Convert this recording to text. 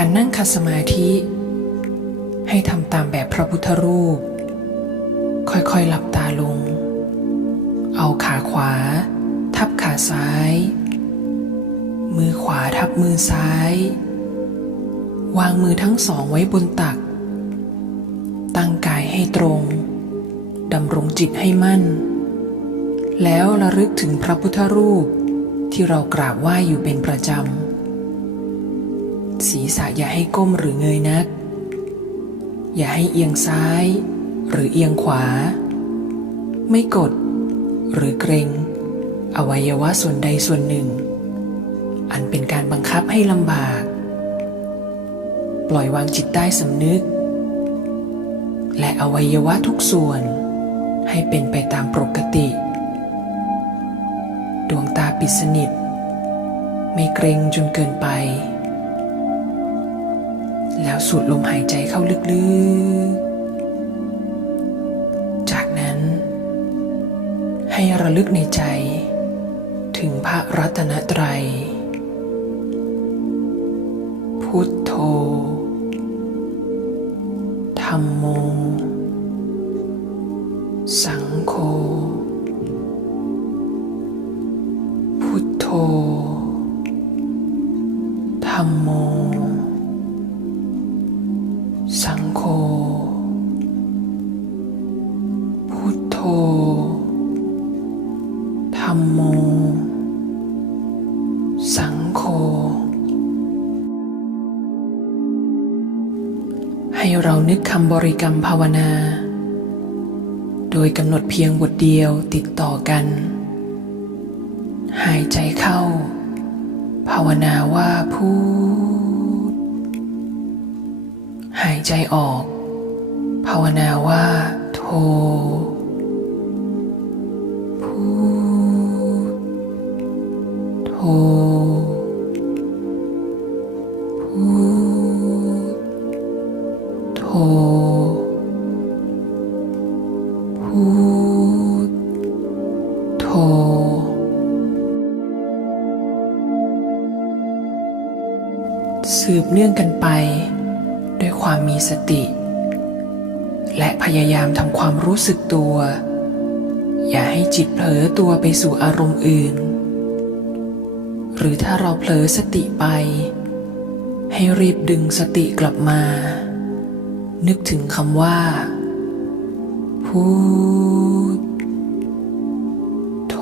การนั่งคัดสมาธิ ให้ทำตามแบบพระพุทธรูป ค่อยๆหลับตาลง เอาขาขวา ทับขาซ้าย มือขวาทับมือซ้าย วางมือทั้งสองไว้บนตัก ตั้งกายให้ตรงดำรงจิตให้มั่น แล้วระลึกถึงพระพุทธรูปที่เรากราบไหว้อยู่เป็นประจำ ศีรษะอย่าให้ก้มหรือเงยนัก อย่าให้เอียงซ้าย หรือเอียงขวา ไม่กด หรือเกรง อวัยวะส่วนใดส่วนหนึ่ง อันเป็นการบังคับให้ลำบาก ปล่อยวางจิตใต้สำนึก และอวัยวะทุกส่วน ให้เป็นไปตามปกติ ดวงตาปิดสนิท ไม่เกรงจนเกินไป แล้วสูดลมหายใจเข้าลึกๆ จากนั้น ให้ระลึกในใจ ถึงพระรัตนตรัย พุทโธธรรมโม สังโฆพุทโธธรรมโม สังโฆพุทโธธรรมโม สังโฆให้เรานึกคำบริกรรมภาวนา โดยกำหนดเพียงบทเดียวติดต่อกัน หายใจเข้า ภาวนาว่าพู ใจออก ภาวนาว่า โทพูโทพูโทพูโทสืบเนื่องกันไป ด้วยความมีสติ และพยายามทำความรู้สึกตัว อย่าให้จิตเผลอตัวไปสู่อารมณ์อื่น หรือถ้าเราเผลอสติไป ให้รีบดึงสติกลับมา นึกถึงคำว่า พูดโท